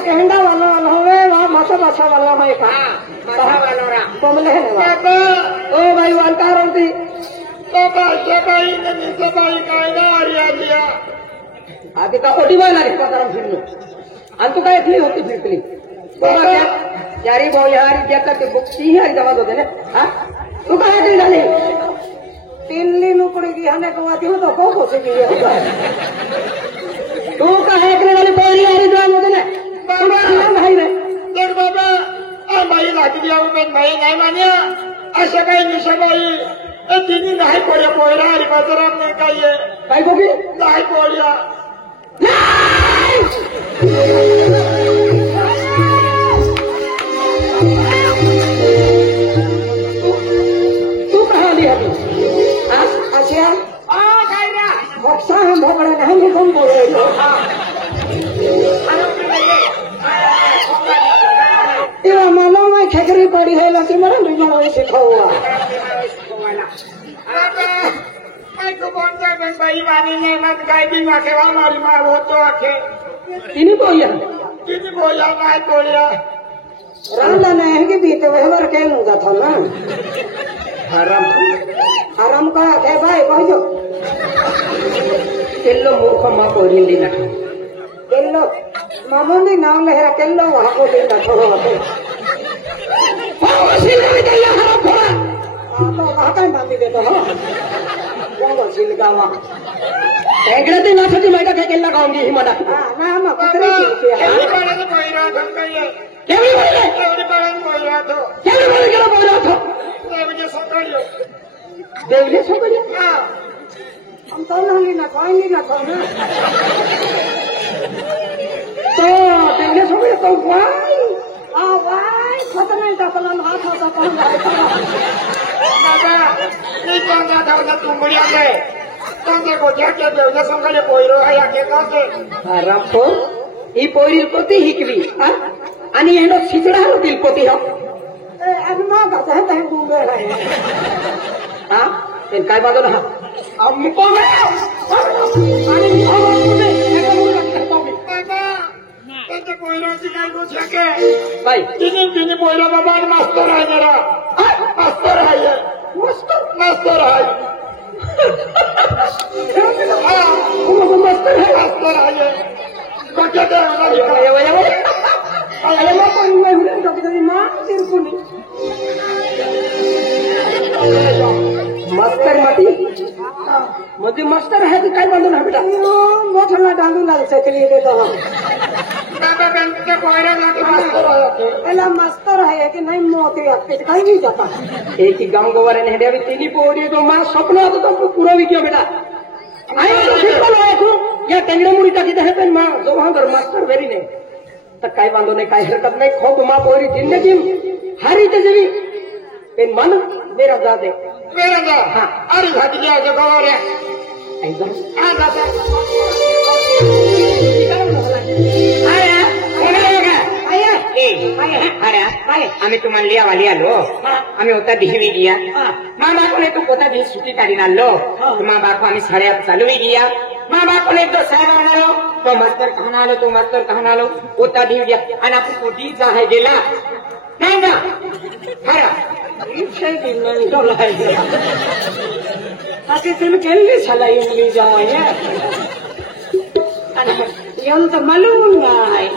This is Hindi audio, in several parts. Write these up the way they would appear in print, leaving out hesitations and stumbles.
कहंडा वाला होवे वहाँ मसा वाला मैं का कमले है ना ओ भाई वालता रोटी तो भाई कायदा आरिया दिया आधी का ओटी वाला रे पतारम फिरलो अंतु काय इतनी होती फिरतली बाबा यारी भाऊ यारी क्या करते बुक्ती है दवा दो देने हां तू काय दिन डाले तीन दिन पड़ेगी हने को आती हो तो को से की होगा तू कहे कि वाली बोली यारी दवा दो देने बाबा भाई रे देख बाबा आ भाई लाग दिया मैं भाई नहीं मानिया ऐसा काही निशाबाई ए तिनी नाही पड्या पोयरा हरी बाजारात नाही काही काय बोगी नाही पड्या तू कहाँ लिया तू अच्छा बक्सा हम भोगड़ा नहीं कौन बोल रहे हो तेरा मामा में खेकरी पड़ी है लड़की मरण भी ना सिखा हुआ भाई मानी ने मत गाय भी माखे वहाँ मारी मार हो तो आखे तीनी बोया मैं बोलिया रांदा नहीं कि बीते व्यवहार के लूंगा था ना हराम का है भाई भाइयों केल्लो मूर्ख माँ को हिंदी ना केल्लो मामूली नाम लहरा केल्लो वहाँ को दिन ना छोड़ो आते हराम थोड़ा तो वहाँ का नाम भी देता हो कौन सिल का वहाँ एंगलती ना सच्ची मैं क्या केल्ला गाऊंगी हिमालय ना हम कुतरे की केल्ली पड़े तो कोई रात हम कहिए केल्ली पड़े कोई रात हो केल्ली पड़े क्या कोई रात हो देवले सोकरियो हाँ हम तो नहीं ना खाएंगे ना खाना तो देवले सोकरियो तो वाई खतरा नहीं था पलन हाथ होता पहन बाबा नहीं कौन सा था तुम बढ़िया गए कौन को जाके देवले सोकरियो पोइरो है आके कौन से रामो ये पोइरी कोती हिकवी हाँ आणि येनो सिचड़ा नो दिल कोती हो अब ना कहते हैं तह घूम रहे हैं हाँ इन काय बात ना अब मुको में आणि मुझे एक मुझे करता हूँ बाबा तो पोइरो सिखाई को छके भाई तीन पोइरो बाबा मास्टर है मेरा मास्टर है ये मास्टर है मास्टर है ये क्या क्या अरे वो कोई मैं हुए तो किधर माँ तेरे को नहीं मास्टर माटी मुझे मास्टर है तो क्या बांधो ना बेटा वो थोड़ा डांडू लाल से चलिए देता हूँ बाबा बैंक के कोयरा लाके मास्टर आया थे पहला मास्टर है कि नहीं मोती आपके कहीं नहीं जाता एक ही गांव गोवारे ने अभी तीनी पोड़ी तो माँ सपना तो पूरा भी किया बेटा आया तो सिंपल है तू या टेंगड़े मुड़ी का किधर है तो माँ जो वहाँ पर मास्टर वेरी ने तक काय बांधो ने काय हरकत नहीं खो तुमा पोरी जिंदगी हरी तेजरी इन मन मेरा दादे मेरा दा हाँ अरे भाग गया जो गाँव रे एकदम आ दादा आया आया आया आया आम्ही तुम्हाला लियावाली आलो आम्ही होता देवी गया माँ बाप ने तू पोता दी सुटी काढी नालो माँ बाप आम्ही साड्या चालू गया माँ बाप ने तो साहेब आणालो तो मास्तर कहाँ आलो तो मास्तर कहाँ आलो होता दी गया आणि आपण पोटी आहे गेला नाही ना खरा इच्छा दिन नाही तो लाय आते तुम केल्ली सलाई उंगली जावाया आणि यंत मालूम नाही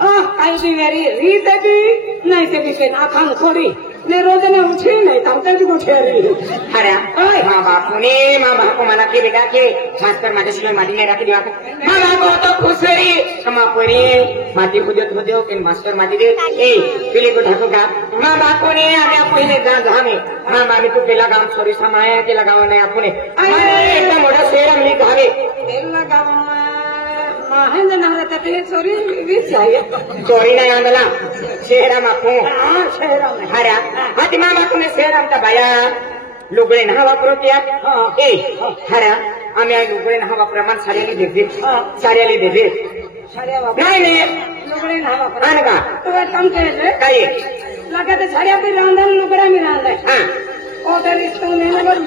आई भी मेरी रीत भी नहीं ते भी के नाखान खोरी ने रोज ने उठी नहीं तब तक को ठहरी अरे माँ बाप मला के बेटा के मास्टर माझ्या शिवाय माटी नाही राखी दिवा माँ बाप तो खुश रही क्षमा पोरी माटी खुजत होते के मास्टर माटी दे ए पिले को ढाको का माँ बाप ने आम्ही पहिले जा घामे माँ बाप तू केला काम छोरी समाया के लगावा नाही आपण एकदम मोठा शेर आम्ही घावे केला काम महेंद्र नहर तटे चोरी भी चाहिए चोरी नहीं आंदला शहरा माकू शहरा में हरा हाथी मामा को ने शहरा में बाया लुगडे नहा वापरत्या ए हरा आम्ही लुगडे नहा वापरमान साड्याली देते साड्याली देते साड्या वापर नाही लुगडे नहा वापर आण का तो एक काम करे काय लगा ते साड्या पे रांधन लुगडा मी रांधलाय हां ऑर्डर इस्तो ने नगर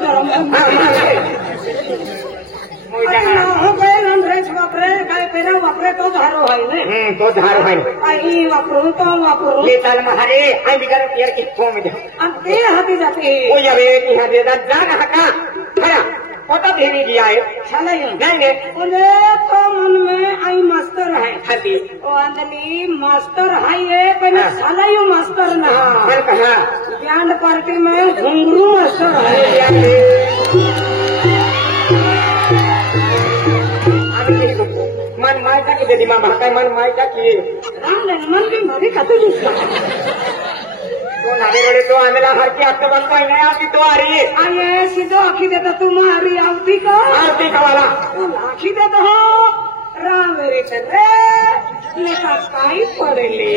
हां हो गए रांधरे वापरे काय पेरा वापरे तो धारो है ने तो धारो है आई वापरू तो वापरू ये ताल महारे आई बिगर पियर की फॉर्म में अंते हाथी जाते ओ यावे की हाथे दा जान हका खरा पता देने दिया है चले नहीं बोले तो मन में आई मास्टर है हाथी ओ अंदली मास्टर है ये पहले साला यो मास्टर ना कल कहा बैंड पार्टी में घुंगरू मास्टर है मन मायका की दीदी माँ भाका मन मायका की राम ने मन की मारी कते दूसरा तो नारे बड़े तो आमेला हर की आपके बन पाई नहीं आपकी तो आ रही है आये सीधो आखी देता तुम्हारी आवती का आरती का वाला तुम आखी देता हो राम मेरे चले लेका काई पड़े ले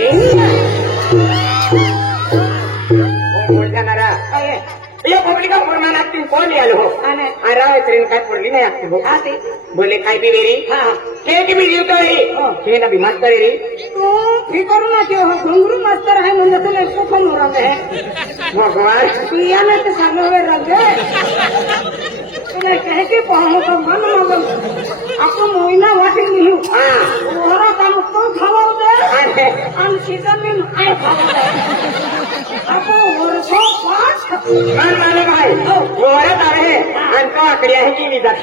ओ बोल जाना रहा आये ये पब्लिक का फरमान आप तीन कौन लिया लो आने आ रहा है ट्रेन का पढ़ ली नहीं आपको वो आती बोले खाई भी मेरी हाँ के की भी जीव तो है के ना बीमार करे री तो फिकर ना क्यों हो घुंगरू मास्टर है मुझे तो ले सुख मोरा में है भगवान पिया में तो सालों में रंगे कह के पाऊँ तो मन मगन आपको मोइना वाटी नहीं हूँ हाँ ओहरा काम तो खावा दे अन सीजन में आए खावा दे आपको वर्षों पाँच मान माने भाई वो औरत आ रहे अंको आकड़िया है की विदात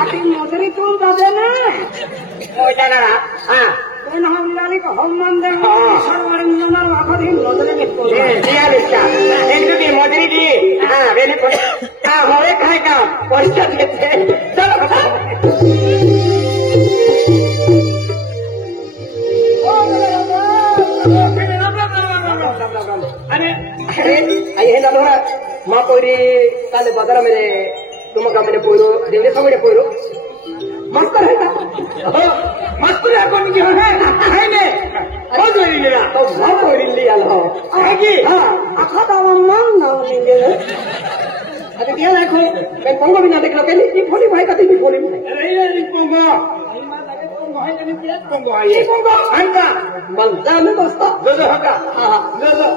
आती मोदरी तुम दादे ना हो जाना रहा हाँ इन हम लाली को हम मन दे सरवारी मिलना वाको दिन मोदरी में को दिया लिखा एक तो की मोदरी दी हाँ वेने को हाँ होए खाए का पैसा देते चलो अरे ये ना लोरा माँ पोरी ताले बाजार मेरे तुम का मैंने पोरो देने समझे पोरो मास्टर है ना मास्टर है कौन की है ने कौन पोरी लिया तो माँ पोरी लिया लो आगे हाँ आखा दावा मान ना लेंगे अरे क्या देखो मैं पोंगो भी ना देख लो कहली ये फोनी भाई का देखी फोनी अरे ये पोंगो पोंगो है ये पोंगो अंका बलता में दोस्ता दो हका हाँ दो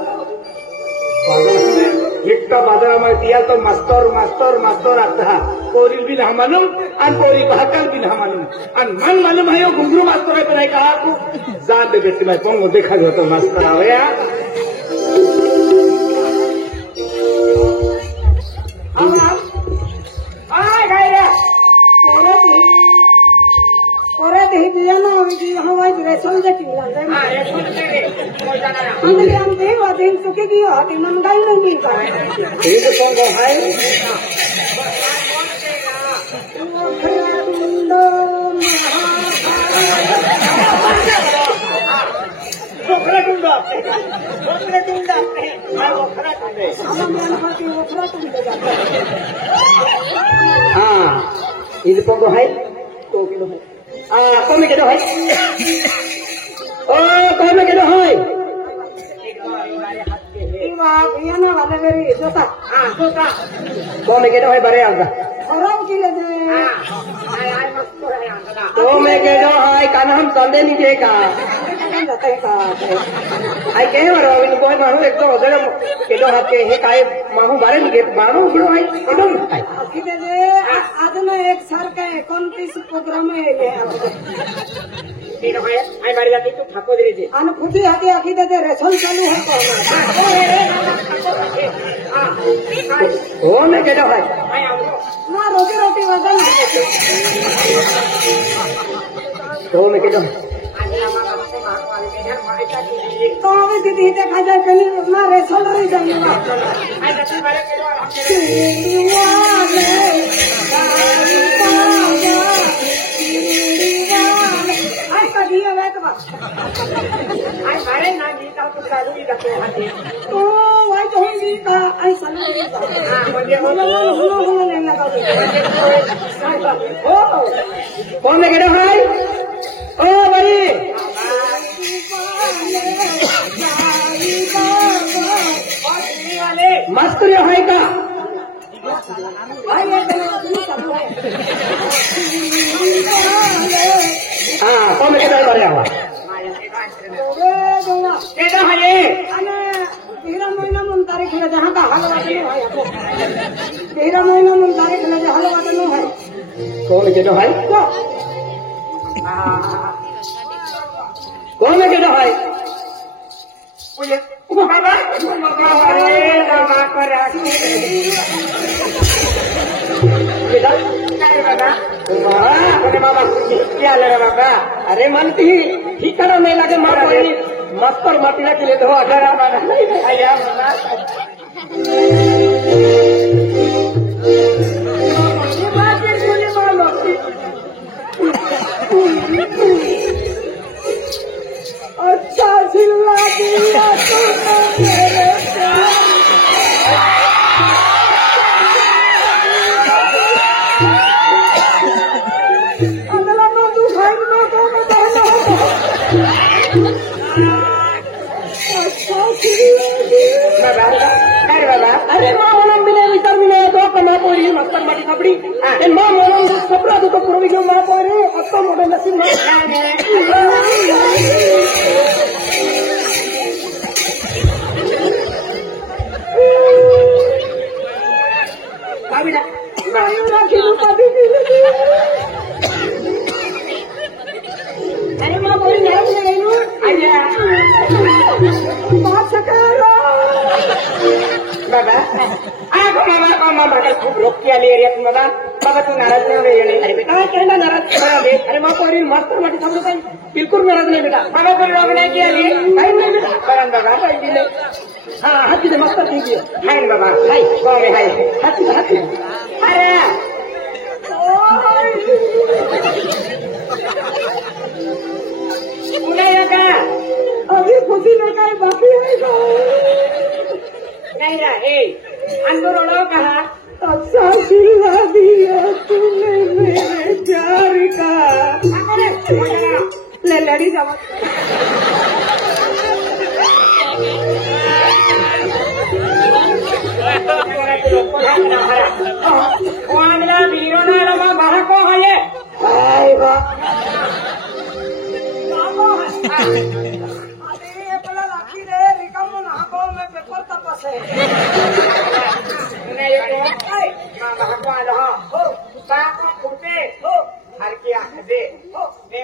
मिट्टा बाजार में दिया तो मास्टर मास्टर मास्टर आता है कोरी भी ना मालूम अन कोरी भाकर भी ना मालूम अन मन मालूम है यो घुंगरू मास्टर है तो नहीं कहा आपको जान दे बेटी मैं पोंगो देखा जो तो मास्टर आओ यार और दही दिया ना अभी हवाई रेशम देखी लगे हाँ ये सुन तेरे हो जाना ना अंदर हम दे वो दिन चुके की होती मंगाई नहीं का ये तो पोंगो है खोखरा टुंडा खोखरा टुंडा मैं खोखरा टुंडे हम गणपति ओखरा तुम दे जाते हाँ ये पोंगो है 2 किलो है कौन में किलो है ओ कौन में किलो है भैया ना वाले मेरी जोता हाँ जोता कौन में किलो है बड़े आपका खराब की ले दे तो में किलो है का नाम संदे नहीं देगा जाता है का आई कहे बार अभी कोई मानो एक तो उधर किलो हाथ के है काय माहू बारे नहीं के बारो उगड़ो है किलो है आखिर दे आज ना एक साल का 29 प्रोग्राम है ये ठीक है आई मारी जाती तो ठाको दे दे अन खुदी आती आखिर दे रेशन चालू है ओ में किलो है ना रोटी रोटी वजन तो में किलो तो अभी दीदी देखा जाए कहीं ना रेशन रही जाएगा तो वही तो होंगी का ऐसा नहीं कौन में किलो है ओ भाई मस्त है का हाँ कौन में किलो बढ़िया हुआ किलो है ये 13 महीना मन तारीख है जहाँ का हाल वाटन है 13 महीना मन तारीख है हल वाटन है कौन में किलो है कोण आहे केलं हाय बाबा बाबा अरे मन ती ठिकाणा नाही लागेल मास्तर मातीला केले तो अच्छा चिल्ला दिया अगला नो तू खाई नो तो अरे माँ म्हणून मी नाही विचार मी नाही तो कमा पोरी मस्तर माझी कपडी माँ म्हणून कपडा दुखो पूर्वी घेऊन मा पोरी असं मोठं नसीब अरे माँ पोरी नरम से गई बाबा बाबा खूप रोखी आली एरियातून बाबा बाबा तू नाराज नाही अरे बेटा काय नाराज अरे माँ पोरी मास्तर माझी समजू काही बिलकुल नाराज नाही बेटा बाबा कोणी रोग नाही की आली काही नाही बेटा बरं बाबा काही दिलं हा हाती दे मास्तर ठीक आहे बाबा हाय कॉमे हाय हाती अरे का अभी खुशी में काय बाकी है नहीं ना अंदर उड़ो कहा अच्छा सिला दिया तूने मेरे प्यार का ले लड़ी जाओ बाहर को है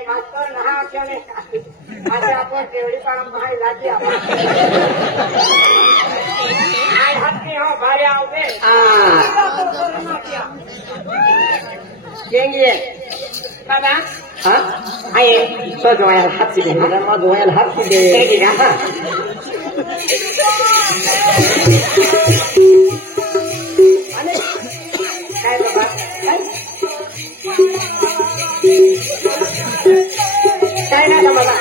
मास्तर नहा क्यों नहीं આજે આપણે ટેવડી કામ ભાઈ લાગી આ હાથની હો ભારે આવશે કેંગે બાબા હા આયે તો જોયા હાથી દે માં જોયા હાથી દે કેંગે હા અને કાઈ બાબા काय नाही बाबा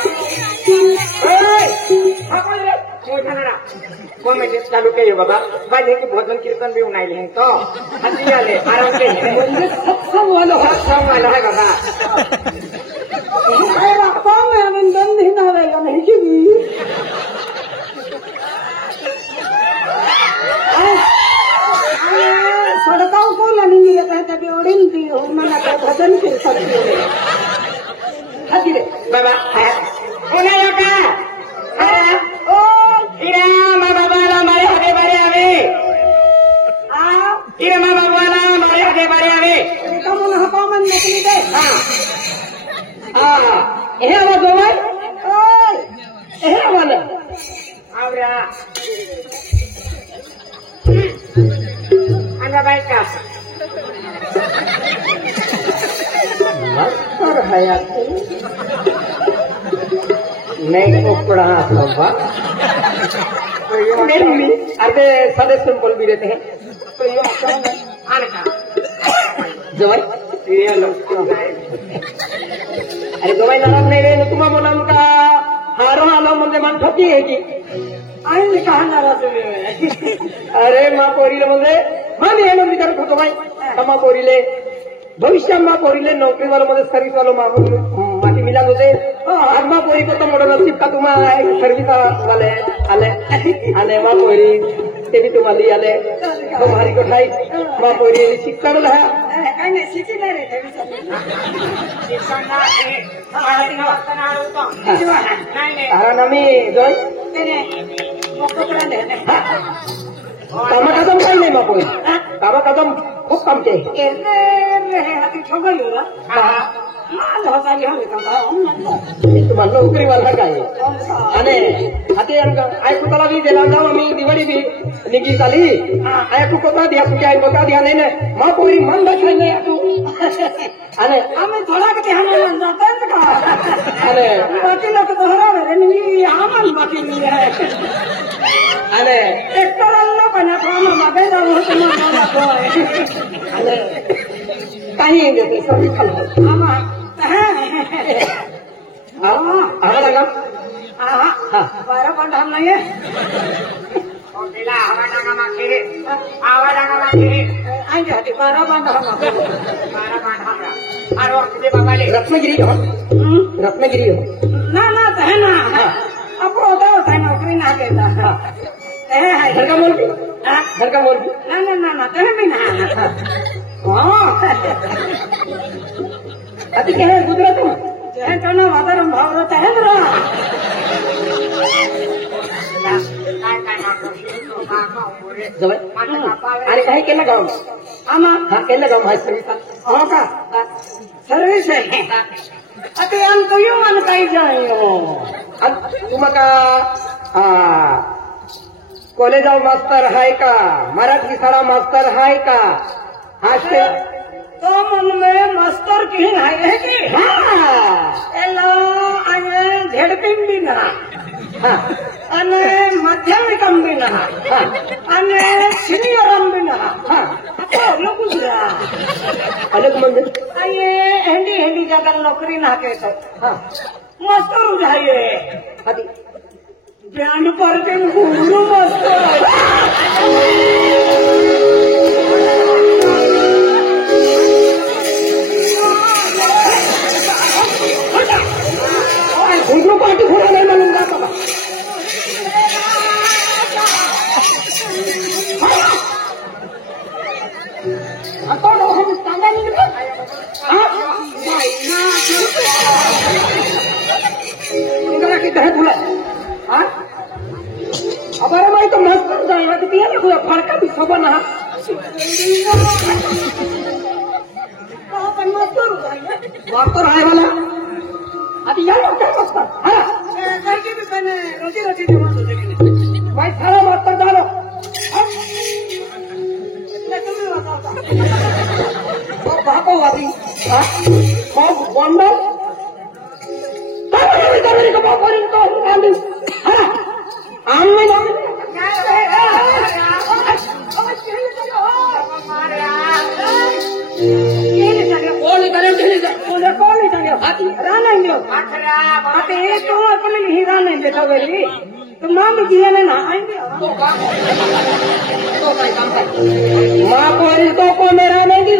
कोण म्हणजे चालू केलं बाबा माझे भजन कीर्तन देऊन आले तो हाती आले आराम केले म्हणजे सत्संग वालो आहे बाबा आनंदन नाही नाही की सोडताव बोला नाही एवढी हो मला भजन कीर्तन हाती दे बाबा पुन्हा का मा बाबाला मारे हाते बारे आवे मा बाबाला मारे हाते बारे आवे हवामान नकली दे हे आवाज जोवाय हे आवाज आवरा अंगा बाई का मस्तर हयात नहीं कोपड़ा सभा अरे सादे सिंपल भी रहते हैं जवाई अरे जवाई नाराज नहीं रहे तुम्हारा बोला उनका हारो हालो मुझे मन ठोकी है कि आईने कहा नाराज हुए अरे माँ पोरीले म्हणजे हाँ मी हेलो विचारत होतो भाई माँ पोरीले भविष्य माँ पोरीले नौकरी वालों मध्ये सर्विस वालों माटी मिला होते आज माँ पोरी को तो मोठं नसीब का तुम्हाला सर्विस वाले आले आले माँ पोरी ते भी तुम्हाला आले तो भारी को ठाई माँ पोरी शिक्षण रहा काय नाही शिक्षण नाही रे नमी जोय कामा कदम काही नाही माँ पोरी कामा कदम खूप काम के हाती ठोकल माल होता है हम का तुम्हाला नोकरीवाला काय आणि आता ऐकू त्याला बी दिला जाऊ आम्ही दिवाळी बी निघी झाली ऐकू कोता द्या कुठे ऐकू कोता द्या नाही मग कोणी मन बसले नाही ऐकू आणि आम्ही थोडा किती हनुमान जातात का आणि बाकी लोक बरोबर मी आम्हाला बाकी नाही आहे आणि एकटरांना पण आपण मागे जाऊ होतो आणि काही नाही सर्व खाल्लं आम्हाला का बारा पण धाम नाहीये आमच्यासाठी बारा पण धाम रत्नागिरी रत्नागिरी ना ना है ना अब होता होता नौकरी ना घेता घर का बोल घर का बोल ना ना ना ना तह भी ना अति क्या है गुजरात में जय करना वादर भाव रहता है ना अरे काही केलं गाव आमा हा केलं गाव माहिती हो का सर्विस आहे आता आमचं येऊ आणि काही जायो तुम्हाला कॉलेज मास्तर आहे का मराठी शाळा मास्तर आहे का हास्य तो मन में मास्टर की है कि एला आणि झेडपिन बी ना आणि मध्यमिकम बी ना आणि सिनियरम बी ना लोक अलग म्हणजे हेंडी हेंडी ज्यादा नौकरी ना कहते मास्टर उठाइए आधी बैंड पर के गुरु मास्टर घुंगरू पार्टी घोड़ा नहीं मालूम ना बाबा कौन हो हम तांगा नहीं निकल इनका कितना है बुला हमारे भाई तो मस्त जाएगा तो पिया ना कोई फड़का भी सब ना मास्टर आए वाला अभी यार क्या मास्टर हाँ करके भी मैंने रोजी रोटी जमा हो जाएगी भाई सारा मास्टर डालो मैं तुम्हें बताता और बापो अभी हाँ और बंडल तब को बापो रिंग तो हम हाँ आम में ना माँ भी जिया ने ना आएंगे माँ को तो को मेरा नहीं दी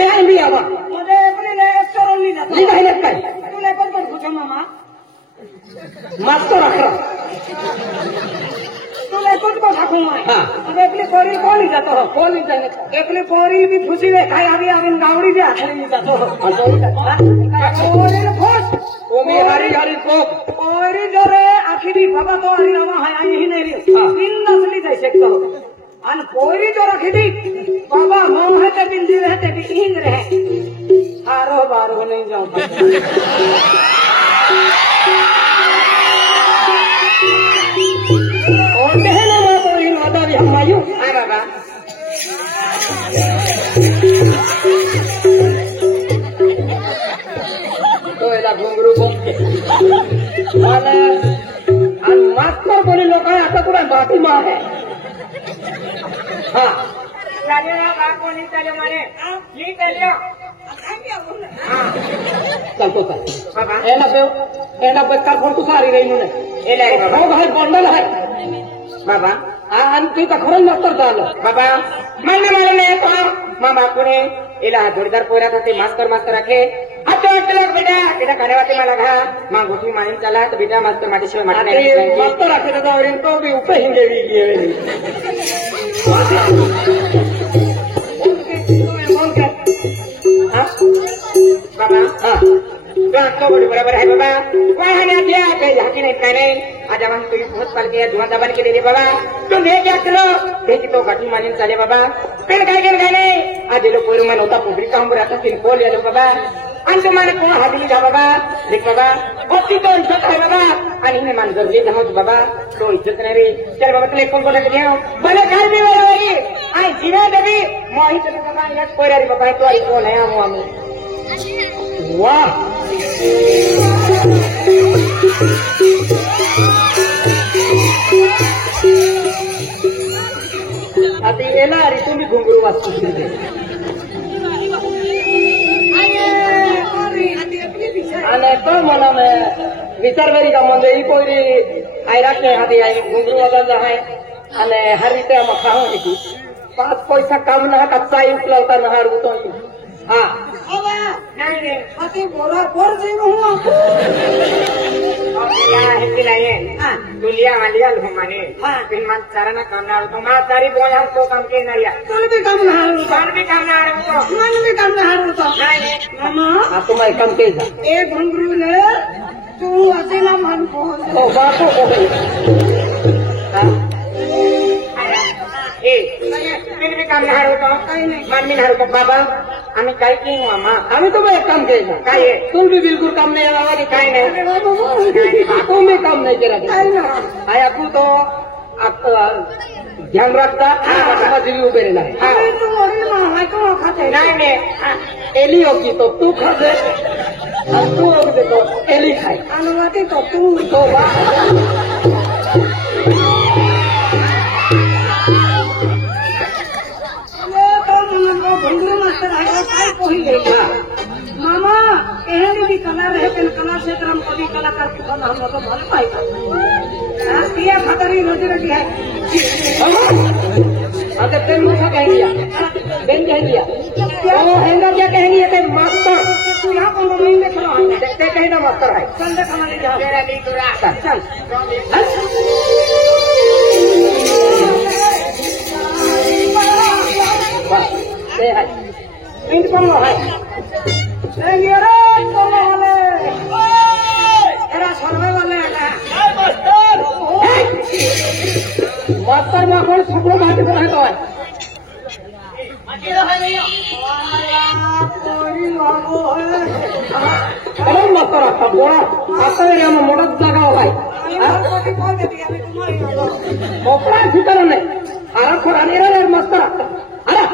आएंगी अब मुझे अपने ले करो नहीं जाता लिखा है लगता है तू ले पर पूछो मामा मास्क तो रख रहा तू ले कुछ को ठाकू मैं हाँ अब एकली कोरी कौन ही जातो हो कौन ही जाने एकली कोरी भी खुशी में खाई अभी अभी गावड़ी भी आखिर नहीं जातो हो कोरी ने खोज वो में हरी हरी को कोरी जरे आखिरी बाबा तो हरी नामा है आई ही नहीं रही तीन नस्ली जैसे तो अन कोरी जो रखी थी बाबा मोह है ते बिंदी रहते भी इंग रहे हारो बारो नहीं जाओ और कहना माँ तो इन वादा भी हम आयु हाँ बाबा तो ऐसा घुंगरू को आणि मास्तर बोली लोक आता तुला बाकी माँ है हाँ चल तो चल एना बेकार फोन तू सारी रही उन्हें हो भाई बंडल है बाबा आणि तू तर खरंच मास्तर झालं बाबा म्हणणं मला नाही तो मामा पुणे इला जोडीदार पोरात होते मास्तर मास्तर रखे अच्छा वाटलं बेटा तिला खाण्यावाती मला घा मां गोठी माणून चला तर बेटा मास्तर माझ्याशिवाय आणि मास्तर राखे तर तो बी उपे हिंगे बाबा तो बरोबर आहे बाबा काय हाण्यातल्या काही झाकी नाही काय नाही आज आम्हाला तुझी बहुत पालखी धुवा दबान केलेली बाबा तू हे क्या चलो ते की तो गाठी मानून चाले बाबा पेड काय केलं काय नाही आज लोग पोर मन होता पुगरी काम रहा था तीन पोल या लोग बाबा अंत माने को हाथी जा बाबा देख बाबा होती तो इज्जत है बाबा आणि ने मान गरजे जमत बाबा तो इज्जत नहीं रे चल बाबा तले कौन बोले दिया भले घर भी रही आई जीवे देवी मोहित ने बाबा एक पोरारी बाबा तो आई कौन है हम हम वाह आता येला रे तुम्ही घुंगरू वाचतो आणि तो मला विचारवेरी का म्हणजे ही पोरी आयराक हाती आहे घुंगरू वाजायला आहे आणि हर रीते आम्हाला खाऊ की 5 पैसा काम ना कच्चा उचलता ना हार होतो हा नहीं रे अति बोरा बोर दे हूं क्या है दिलाए हां दुनिया वालिया घुमाने हां फिर मन चारना करना तो मां तारी बोया तो काम के ना या तू भी काम ना हारू बार भी काम ना तो मन भी काम ना हारू तो नहीं मामा हां तुम्हारे काम के जा ए घुंगरू ले तू अकेला मन को तो बापू को हां ए फिर भी काम ना हारू तो मन में हारू बाबा आम्ही काय की मामा आम्ही तो एक काम केलं काय तुम भी बिल्कुल काम नहीं आवा कि काय नहीं तुम भी काम नहीं करा काय ना आया तू तो ध्यान रखता मजली उभे नाही तू मोरी ना तो खाते नाही नाही एली होगी तो तू खाते आणि तू होगी तो एली खाय अनुमति तो तू तो बा मामा एहनी भी कला रहे पेन कला क्षेत्र हम कभी कलाकार हम तो भल पाएगा दिया खतरी रोजी रोटी है अगर तेन मुझे कह दिया बेन कह दिया वो हैंगा क्या कहेंगे ये मास्टर तू यहाँ कौन को नहीं देखो देखते कहना मास्टर है चल देख हमारे जहाँ मेरा नहीं दूरा चल बस ये है इन कौन है मेरा कौन वाले तेरा सर्वे वाले है मास्टर में कौन सबको बात कर है तो है कौन मास्टर है बुआ मास्टर है हम मोड़ा लगा हुआ है मोपड़ा सिकर ने आरा खोरा नहीं रहा मास्टर आरा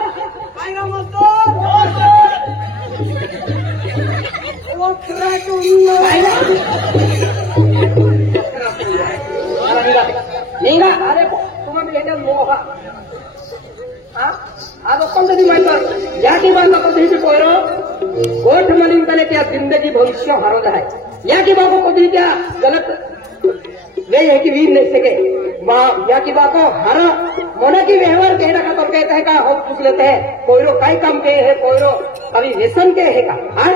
Ninga, अरे तुम्हें भी लेकर मोहा, हाँ, आज अपन तो दिमाग पर, याकी बात को कभी भी कोई रो, गोठ मलिंग तले क्या जिंदगी भविष्य हरोदा है, याकी बात को कभी क्या गलत, वे है कि वीर नहीं सके, माँ याकी बात को हरा, मोना की व्यवहार कहना का तो कहते हैं का हो पूछ लेते हैं, कोई रो काई काम के है, कोई रो कभी व्यसन के है का, हाँ,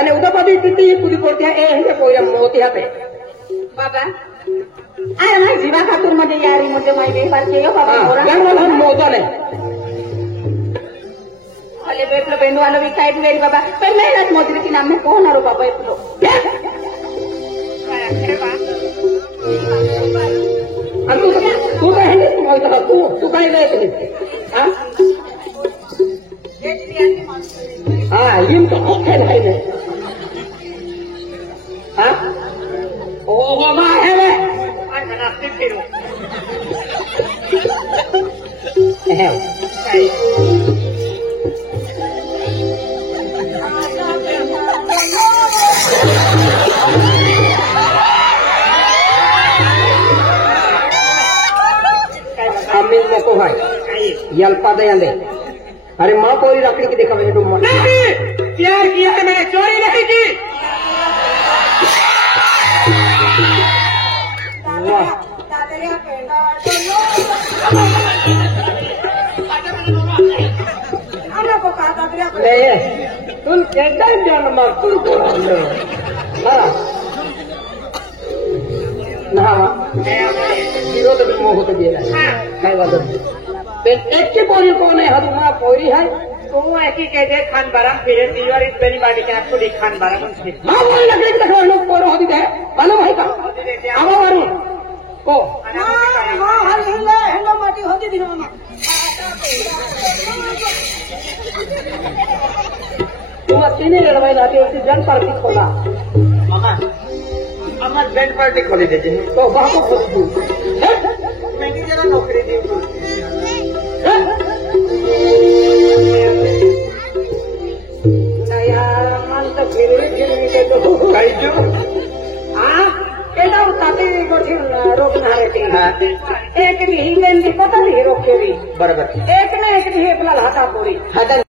अने उधर पति तिती कुछ बोलते हैं, ए है कोई मोतिया पे, बाबा अरे मैं जीवा खातूर मध्ये यारी मुझे मैं व्यवहार किया बाबा गंगवाला मोजा ने अले बेटलो बेंदू वाला भी काट मेरी बाबा पर मेहनत मजदूरी के नाम में कौन आरो बाबा इतलो तू कहेंगे तू कहीं गए हाँ हाँ ये तो ओके भाई ने हाँ ओ बाबा है वे अमीन ने को भाई यल्पा दे अंदे अरे माँ कोई रखड़ी की देखा मैंने तुम नहीं प्यार किया है मैंने चोरी नहीं की तुम कैसा जान मार जीरो तो मोह होते दिए काय बात एक की पोरी कौन है हदुमा पोरी है तो ऐसी कहते खान बाराम फिर तीवर इस पहली बार के आपको देख खान बाराम हाँ वही लकड़ी के देखो लोग पोरो होती है मानो भाई का आवा मारू को हल हिला हिला माटी होती दिनों में जाती है जन पार्टी खोला मामा हमार बैंड पार्टी खोली दे तो वहां को खोल दू मैंने जरा नौकरी दी नया मन तो फिर के तो काईजो এটা তাতে গঠন রোগ না রেখে एक भी हिंगेन भी पता नहीं रोके भी बराबर एक ने एक भी एकला हाथा पड़ी हाता